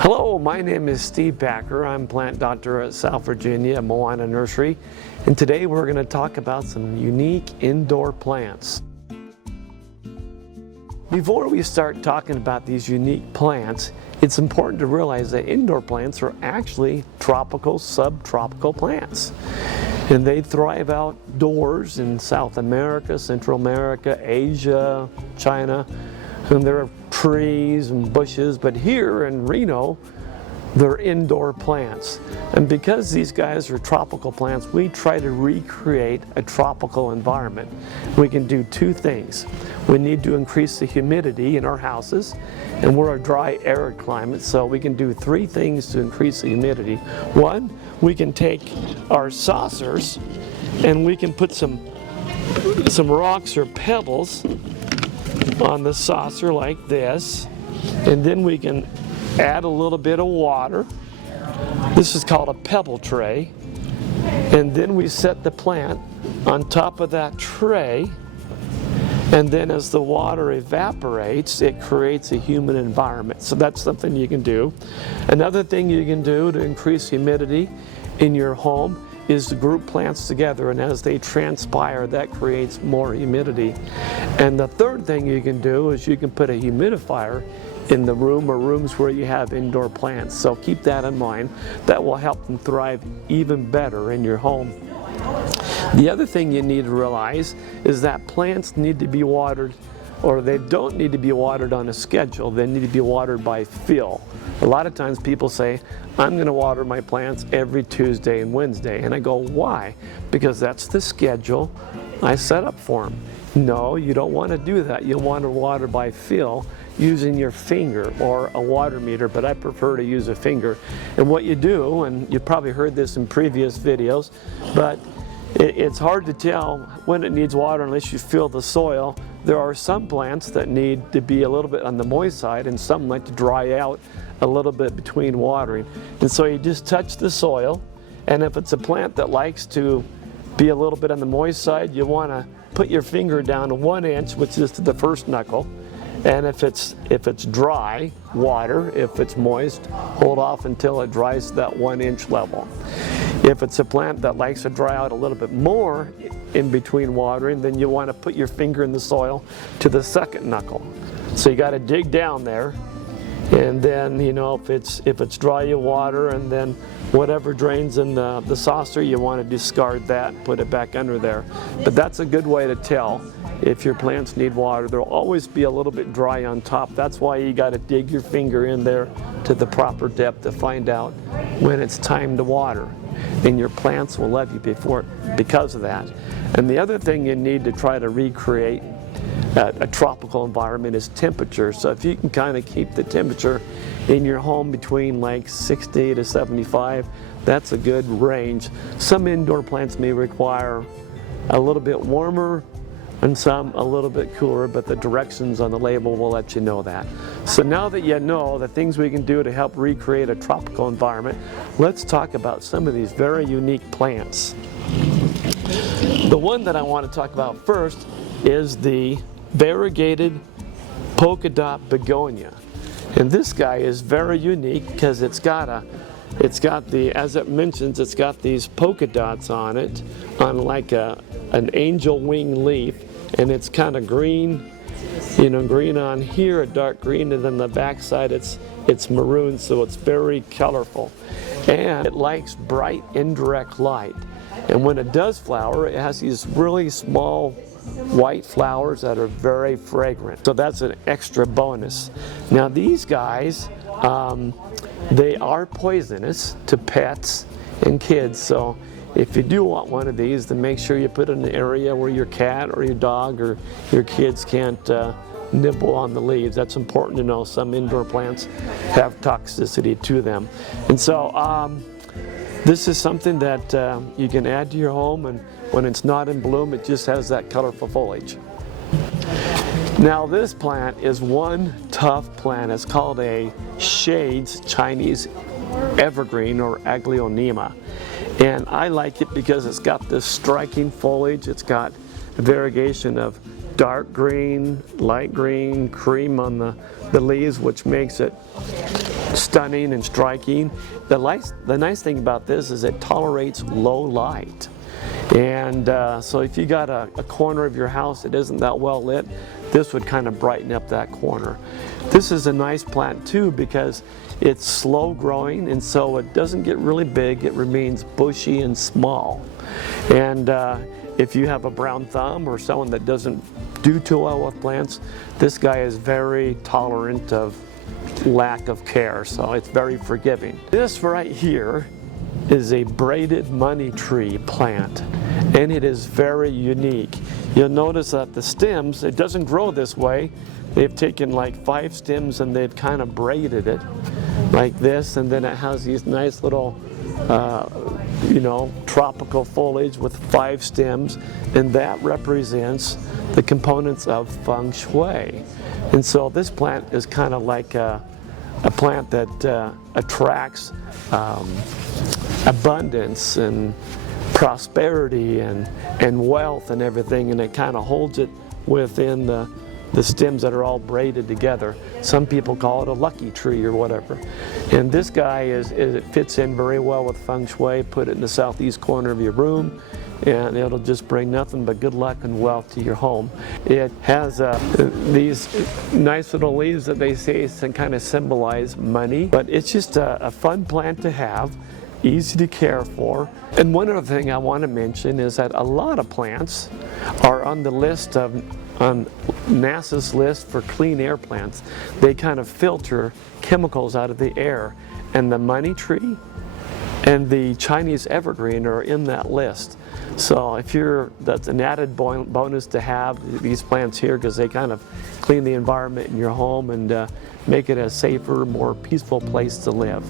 Hello, my name is Steve Packer. I'm plant doctor at South Virginia, Moana Nursery, and today we're going to talk about some unique indoor plants. Before we start talking about these unique plants, it's important to realize that indoor plants are actually tropical, subtropical plants. And they thrive outdoors in South America, Central America, Asia, China, and there are trees and bushes, but here in Reno, they're indoor plants. And because these guys are tropical plants, we try to recreate a tropical environment. We can do two things. We need to increase the humidity in our houses, and we're a dry, arid climate, so we can do three things to increase the humidity. One, we can take our saucers and we can put some rocks or pebbles on the saucer like this, and then we can add a little bit of water. This is called a pebble tray, and then we set the plant on top of that tray, and then as the water evaporates, it creates a humid environment. So that's something you can do. Another thing you can do to increase humidity in your home is to group plants together, and as they transpire, that creates more humidity. And the third thing you can do is you can put a humidifier in the room or rooms where you have indoor plants. So keep that in mind. That will help them thrive even better in your home. The other thing you need to realize is that plants need to be watered, or they don't need to be watered on a schedule. They need to be watered by feel. A lot of times people say, I'm going to water my plants every Tuesday and Wednesday. And I go, why? Because that's the schedule I set up for them. No, you don't want to do that. You want to water by feel using your finger or a water meter, but I prefer to use a finger. And what you do, and you've probably heard this in previous videos, but it's hard to tell when it needs water unless you feel the soil. There are some plants that need to be a little bit on the moist side, and some like to dry out a little bit between watering. And so you just touch the soil, and if it's a plant that likes to be a little bit on the moist side, you want to put your finger down to 1 inch, which is to the first knuckle. And if it's dry, water. If it's moist, hold off until it dries to that 1 inch level. If it's a plant that likes to dry out a little bit more in between watering, then you want to put your finger in the soil to the second knuckle. So you got to dig down there, and then, you know, if it's dry, you water, and then whatever drains in the saucer, you want to discard that and put it back under there. But that's a good way to tell if your plants need water. There'll always be a little bit dry on top. That's why you got to dig your finger in there to the proper depth to find out when it's time to water. And your plants will love you because of that. And the other thing you need to try to recreate a tropical environment is temperature. So if you can kind of keep the temperature in your home between like 60 to 75, that's a good range. Some indoor plants may require a little bit warmer and some a little bit cooler, but the directions on the label will let you know that. So now that you know the things we can do to help recreate a tropical environment, let's talk about some of these very unique plants. The one that I want to talk about first is the Variegated Polka Dot Begonia. And this guy is very unique because it's got as it mentions, it's got these polka dots on it, on like an angel wing leaf, and it's kind of green, you know, green on here, a dark green, and then the back side it's maroon, so it's very colorful. And it likes bright indirect light. And when it does flower, it has these really small white flowers that are very fragrant. So that's an extra bonus. Now these guys, they are poisonous to pets and kids. So if you do want one of these, then make sure you put it in an area where your cat or your dog or your kids can't nibble on the leaves. That's important to know. Some indoor plants have toxicity to them. And so this is something that you can add to your home, and when it's not in bloom, it just has that colorful foliage. Now this plant is one tough plant. It's called a Shades Chinese Evergreen or Aglaonema. And I like it because it's got this striking foliage. It's got a variegation of dark green, light green, cream on the leaves, which makes it stunning and striking. The nice thing about this is it tolerates low light. And so if you got a corner of your house that isn't that well lit, this would kind of brighten up that corner. This is a nice plant too because it's slow growing, and so it doesn't get really big. It remains bushy and small. And if you have a brown thumb or someone that doesn't do too well with plants, this guy is very tolerant of lack of care, so it's very forgiving. This right here is a braided money tree plant, and it is very unique. You'll notice that the stems, it doesn't grow this way. They've taken like 5 stems and they've kind of braided it like this, and then it has these nice little tropical foliage with 5 stems, and that represents the components of feng shui. And so this plant is kind of like a plant that attracts abundance and prosperity and wealth and everything, and it kind of holds it within the stems that are all braided together. Some people call it a lucky tree or whatever. And this guy it fits in very well with feng shui. Put it in the southeast corner of your room, and it'll just bring nothing but good luck and wealth to your home. It has these nice little leaves that they say kind of symbolize money, but it's just a fun plant to have, easy to care for. And one other thing I want to mention is that a lot of plants are on the list on NASA's list for clean air plants. They kind of filter chemicals out of the air, and the money tree and the Chinese evergreen are in that list. So that's an added bonus to have these plants here, because they kind of clean the environment in your home and make it a safer, more peaceful place to live.